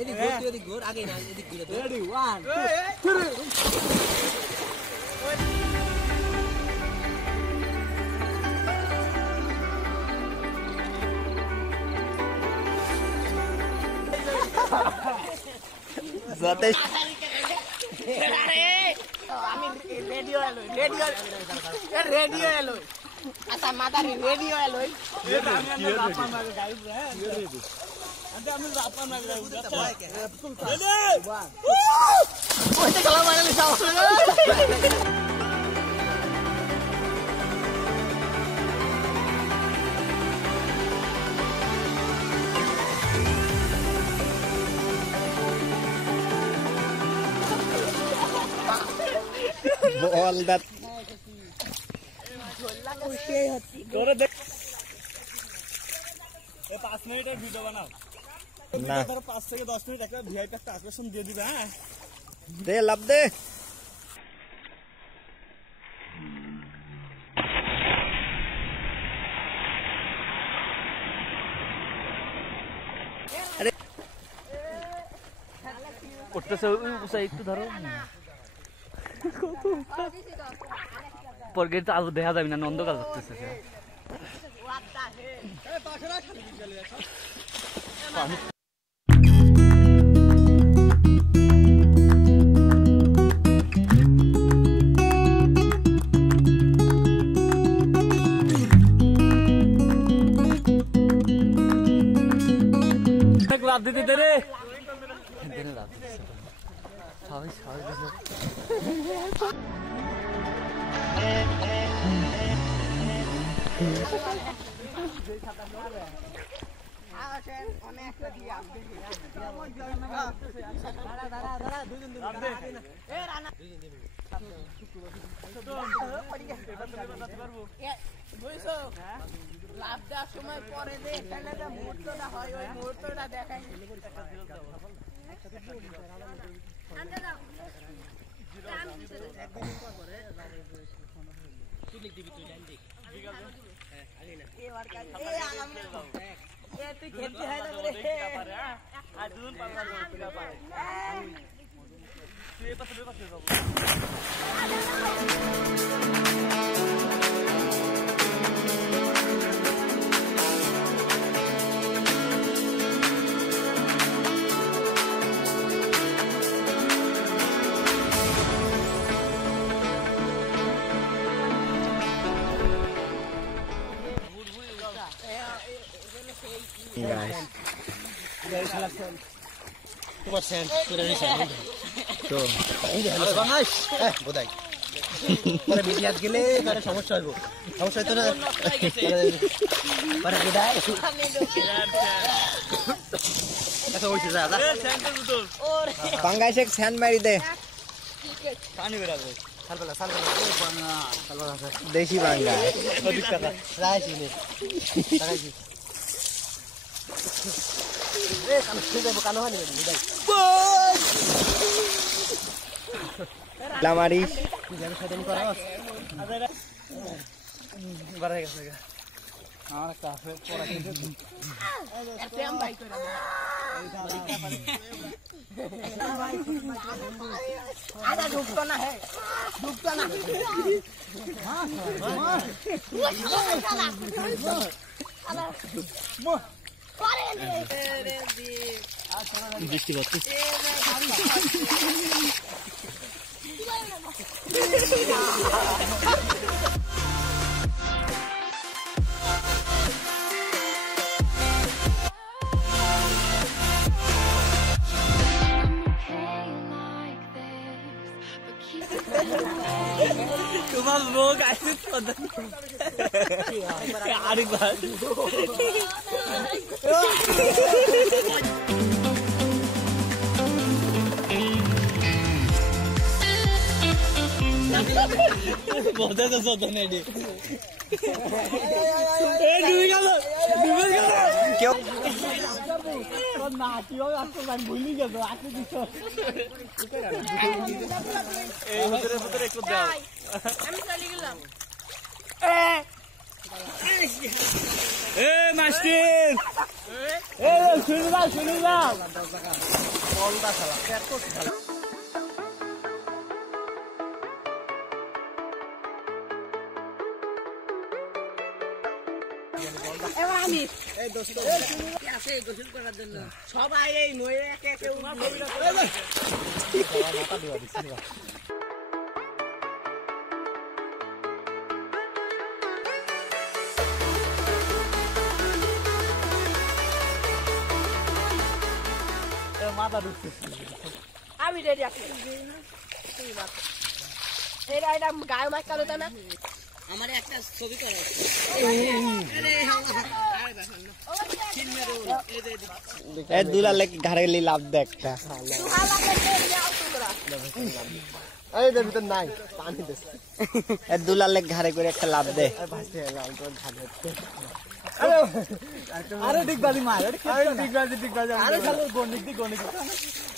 এদিক ঘুর এদিক ঘুর আগে না এদিক ঘুরে রেডি 1 2 যাতে আরে আমি রেডিও এলো আচ্ছা মাদার রেডিও এলো এটা আমি না রাপা মাগে গাইস হ্যাঁ আন্তে আমি রাপা মাগে গাইস আচ্ছা ওইটা গলা মারলে যাও all that তোরে দেখ এই 5 মিনিটের ভিডিও বানাও না 5 থেকে 10 মিনিট একটা ভিআইপি একটা আকর্ষণ দিয়ে দিবে হ্যাঁ দে লাভ দে আরে উঠতেছে উসাই একটু ধরো পরগে তো আলো দেখা যাবে না নন্দকাল করতেছে লাভ দিতে রে লাভ সবাই সবাই লাভ দেওয়ার সময় পরে যে এখানে যে মুহূর্তটা হয় ওই মুহূর্তটা দেখাই তুই খেলতে হয় না তোমার সেন্ট করে নিছে তো এই যে হলো বানাস বোধাই পরে মিডিয়াত গেলে পরে সমস্যা হইব সমস্যা হইতো না পরে বোধাই আচ্ছা হইছে যা সেন্টের ভিতর বাঙ্গাইছে সেন্ট মারি দে পানি বেরাবে সালবালা সালবালা দেশি বাঙ্গা 20 টাকা রাইছি নে রাইছি রে কান সুদে কানো হানি ভাই লামারিস যাবে সাদেন করস বারে গেছে আমার কাফে পড়া কিন্তু এম ভাই কইরা আদা ঢুকতো না হে ঢুকতো না বৃষ্টি হচ্ছে তোমার লোক আছে আরেকবার बहुत ऐसा होता है डी डूबे गया क्यों नाचियो आपको मैं भूल ही गया आके दिखो ए उधर एक को जाओ हम चली गेलाम মাস্টিন শুনে যাও বলটা খেলা আমি এই দোস্ত আছে গোসল করার জন্য সবাই এই নয়ে একে একে মাথা দেওয়া দিচ্ছি মাথা ঢুকছে আমি রেডি আছি এটা গায়ে মাছ কালো না আমার একটা ছবি করা দুলালে ঘরে গেলে লাভ দে একটা নাই পানি দুলালে ঘরে করে একটা লাভ দে আরে ডিগবাজি মার ডিগবাজি আরে চলো গণিত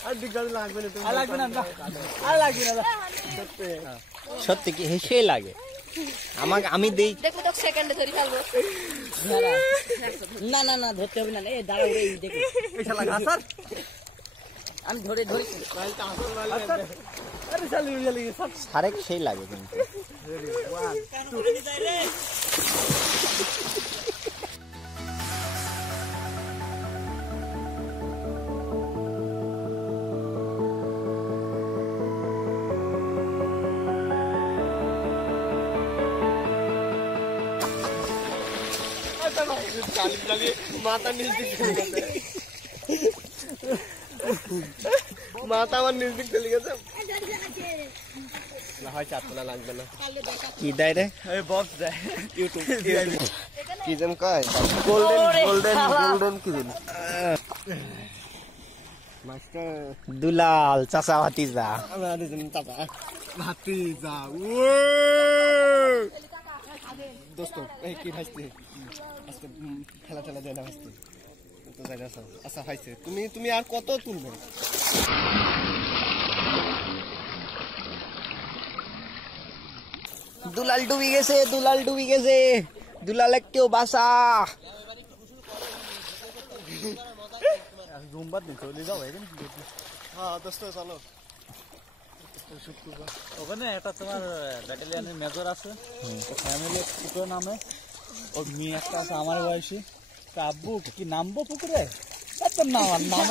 আর ডিগবাজি লাগবে না আর লাগবে না সত্যি কি হেসে লাগে আমাকে আমি দেই দেখো তো সেকেন্ডে ধরে ফেলবো না না না ধরতে হবে না এই দাঁড়াও রে দেখো এই শালা ঘাসার আমি ধরে আরে চালি সারেক সেই লাগে কিন্তু মাথা আমার নিজ চলে গেছে লাগবে না কি দেয় রে বক্স দেয় কি যেন কয় গোল্ডেন কি যেন দুলাল চাচা ভাতিজা দোস্ত এই কি ভাইছে আজকে খেলা দেয় না ভাইছে তো যাই না আচ্ছা ভাইছে তুমি আর কত তুলবে দুলাল ডুবি গেছে দুলাল কেউ বাসা চলো ওখানে একটা তোমার ব্যাটালিয়নের মেজর আছে ফ্যামিলি পুকুর নামে ওর মেয়ে একটা আছে আমার বয়সী আব্বু কি নামবো পুকুরে নামে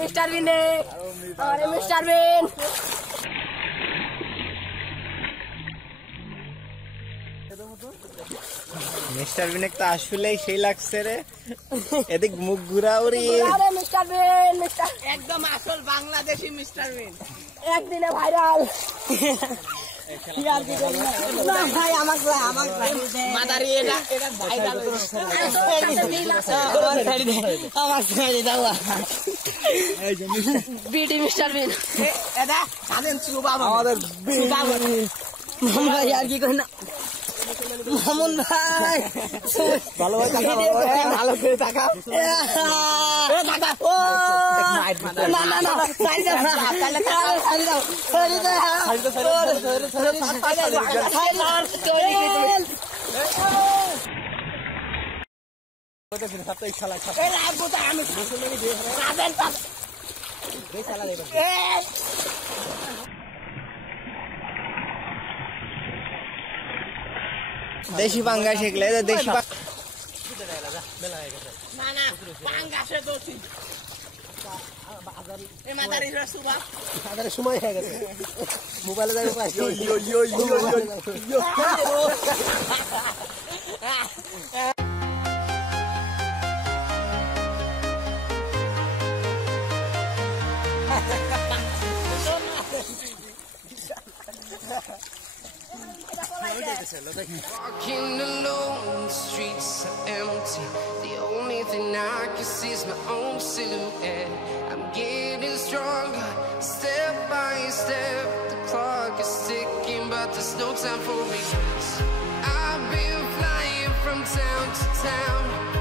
মিস্টার বিন মিস্টার বিন মিস্টার বিনেক তো আসলেই সেই লাগছে রে এদিক মুখ ঘুরাও রে মিস্টার বিন একদম আসল বাংলাদেশি মিস্টার বিন একদিনে ভাইরাল ভাই আমার মাদারি এটা ভাইরাল বিডি মিস্টার বিন এটা জানেন আমাদের আর কি করেন না মামুন ভাই ভালো করে টাকা দেশি পাঙ্গা শিখলে দেশি সময় হয়ে গেছে মোবাইলে Walking alone, the streets are empty. The only thing I can see is my own silhouette. I'm getting stronger, step by step. The clock is ticking, but there's no time for regrets. town to town.